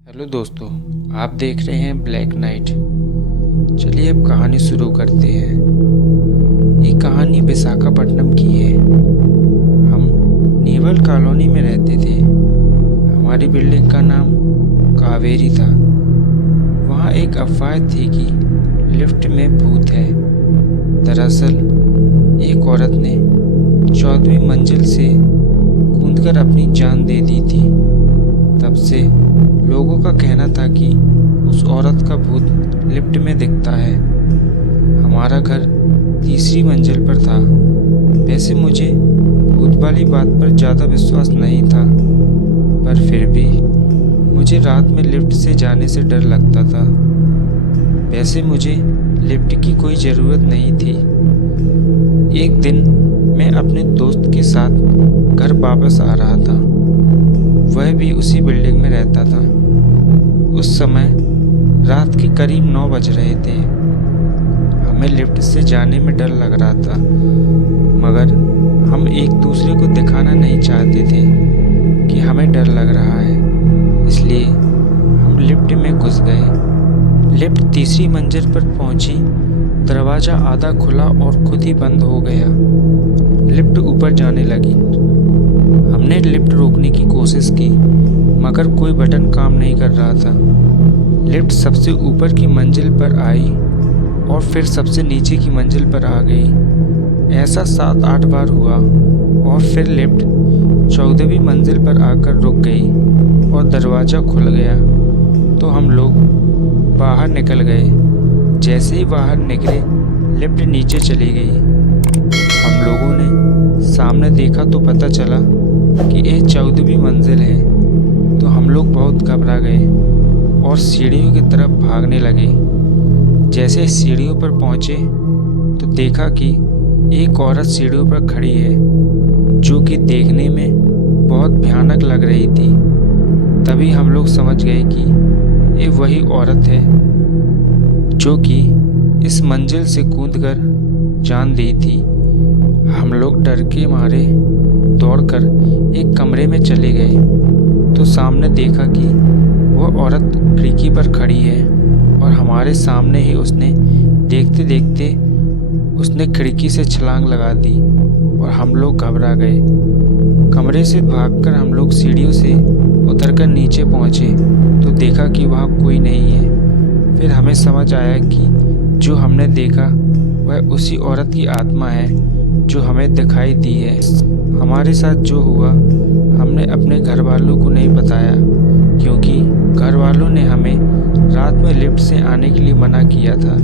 Hello दोस्तों, आप देख रहे हैं ब्लैक नाइट। चलिए अब कहानी शुरू करते हैं। ये कहानी विशाखापट्टनम की है। हम नेवल कॉलोनी में रहते थे। हमारी बिल्डिंग का नाम कावेरी था। वहाँ एक अफवाह थी कि लिफ्ट में भूत है। दरअसल एक औरत ने 14वीं मंजिल से कूदकर अपनी जान दे दी थी। तब से लोगों का कहना था कि उस औरत का भूत लिफ्ट में दिखता है। हमारा घर तीसरी मंजिल पर था। वैसे मुझे भूत वाली बात पर ज़्यादा विश्वास नहीं था, पर फिर भी मुझे रात में लिफ्ट से जाने से डर लगता था। वैसे मुझे लिफ्ट की कोई ज़रूरत नहीं थी। एक दिन मैं अपने दोस्त के साथ घर वापस आ रहा था। वह भी उसी बिल्डिंग में रहता था। उस समय रात के करीब 9 बज रहे थे। हमें लिफ्ट से जाने में डर लग रहा था, मगर हम एक दूसरे को दिखाना नहीं चाहते थे कि हमें डर लग रहा है। इसलिए हम लिफ्ट में घुस गए। लिफ्ट तीसरी मंजिल पर पहुंची। दरवाज़ा आधा खुला और खुद ही बंद हो गया। लिफ्ट ऊपर जाने लगी। हमने लिफ्ट रोकने की कोशिश की, मगर कोई बटन काम नहीं कर रहा था। लिफ्ट सबसे ऊपर की मंजिल पर आई और फिर सबसे नीचे की मंजिल पर आ गई। ऐसा 7-8 बार हुआ और फिर लिफ्ट 14वीं मंजिल पर आकर रुक गई और दरवाज़ा खुल गया तो हम लोग बाहर निकल गए। जैसे ही बाहर निकले, लिफ्ट नीचे चली गई। हम लोगों ने सामने देखा तो पता चला कि ये 14वीं मंजिल है। तो हम लोग बहुत घबरा गए और सीढ़ियों की तरफ भागने लगे। जैसे सीढ़ियों पर पहुंचे तो देखा कि एक औरत सीढ़ियों पर खड़ी है, जो कि देखने में बहुत भयानक लग रही थी। तभी हम लोग समझ गए कि ये वही औरत है जो कि इस मंजिल से कूदकर जान दी थी। हम लोग डर के मारे दौड़कर एक कमरे में चले गए तो सामने देखा कि वह औरत खिड़की पर खड़ी है और हमारे सामने ही उसने देखते देखते उसने खिड़की से छलांग लगा दी और हम लोग घबरा गए। कमरे से भागकर हम लोग सीढ़ियों से उतरकर नीचे पहुंचे तो देखा कि वहाँ कोई नहीं है। फिर हमें समझ आया कि जो हमने देखा वह उसी औरत की आत्मा है जो हमें दिखाई दी है। हमारे साथ जो हुआ हमने अपने घर वालों को नहीं बताया, क्योंकि घर वालों ने हमें रात में लिफ्ट से आने के लिए मना किया था।